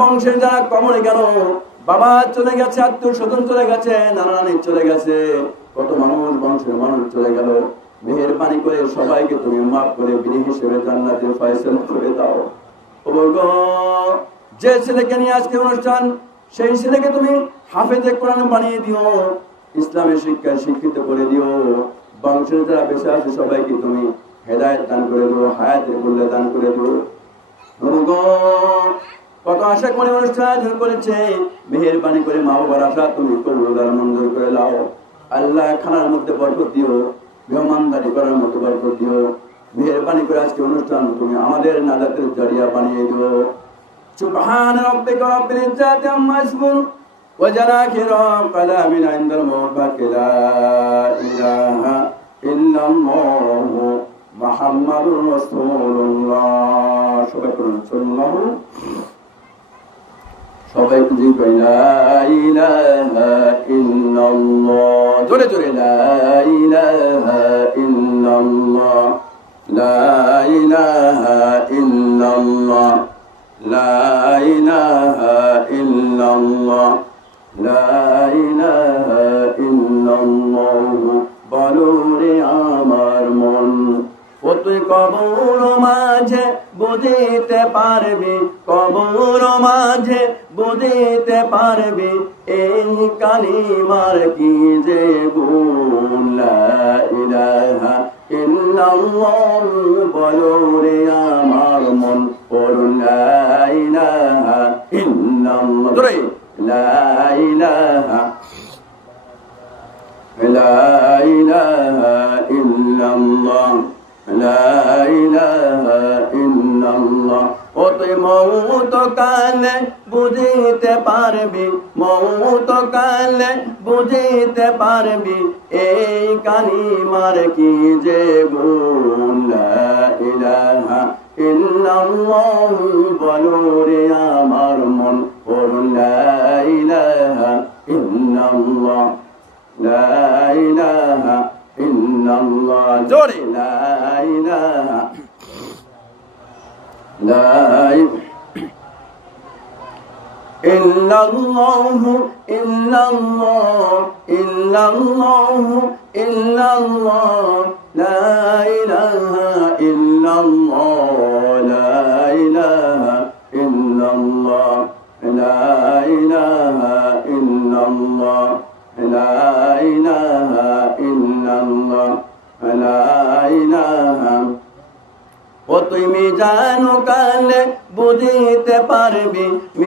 বংশের যারা কবরে গেল, বাবা চলে গেছে, আত্মীয় স্বজন চলে গেছে, নানা নানি চলে গেছে, কত মানুষ বংশের মানুষ চলে গেল, মেহেরবানি করে সবাইকে তুমি মাফ করে বিধি হিসেবে জান্নাতের ফয়সালা করে দাও। ওগো, যে ছেলেকে নিয়ে আজকে অনুষ্ঠান, সেই ছেলেকে তুমি হাফেজে কোরআন বানিয়ে দিও, ইসলামের শিক্ষায় শিক্ষিত করে দিও। বংশের যারা বেঁচে আছে সবাইকে তুমি হেদায়েত দান করে দিও, হায়াতের কল্যাণ দান করে দিও। ওগো, কত আশা করে অনুষ্ঠান আয়োজন করেছে, মেহেরবানি করে মা বাবার আশা তুমি কবুল আর মঞ্জুর করে দাও। আল্লাহ খানার মধ্যে বরকত দিও, মেহমানদারি করার মতো বরকত দিও। মেহেরবানি করে আজকে অনুষ্ঠান তুমি আমাদের নাজাতের জরিয়া বানিয়ে দিও। সুবহান রাব্বিকা রাব্বিল ইজ্জাতি আম্মা ইয়াসিফুন ওয়া জানাকিরা কালামিন ইনদাল মুবারক লা ইলাহা ইল্লাল্লাহু মুহাম্মাদুর রাসূলুল্লাহ। সবাই পড়ুন সাল্লাল্লাহু, সবাই জিজ্ঞাসা লা ইলাহা ইল্লাল্লাহ, জোরে জোরে লা ইলাহা ইল্লাল্লাহ, লা ইলাহা ইল্লাল্লাহ, লা ইলাহা ইল্লাল্লাহ, লা ইলাহা ইল্লাল্লাহ। বলো রে আমার মন, ও তুই কবর মাঝে বুঝিতে পারবি, কবর মাঝে বুঝিতে পারবি এই কালিমার কি যে গুণ। লা ইলাহা ইল্লাল্লাহ, বলো রে আমার মন, পড়ুন লা ইলাহা ইল্লাল্লাহ, জোরে লা ইলাহা, লা ইলাহা ইল্লাল্লাহ, লা ইলাহা ইল্লাল্লাহ। ও তুই মউত কালে বুঝিতে পারবি, মউত কালে বুঝিতে পারবি এই কালিমার কি যে গুণ। লা ইলাহা ইল্লাল্লাহ, বলো রে আমার মন, পড়ুন লা ইলাহা ইল্লাল্লাহ, লা ইলাহা ইল্লাল্লাহ, জোরে লা ইলাহা, লা ইল্লাল্লাহু ইল্লাল্লাহ, ইল্লাল্লাহু ইল্লাল্লাহ, লা ইলাহা ইল্লাল্লাহ, লা ইলাহা ইল্লাল্লাহ, লা ইলাহা ইল্লাল্লাহ, লা ইলাহা ইল্লাল্লাহ, লা ইলাহা। ও তুই মিজান কালে বুঝিতে পারবি,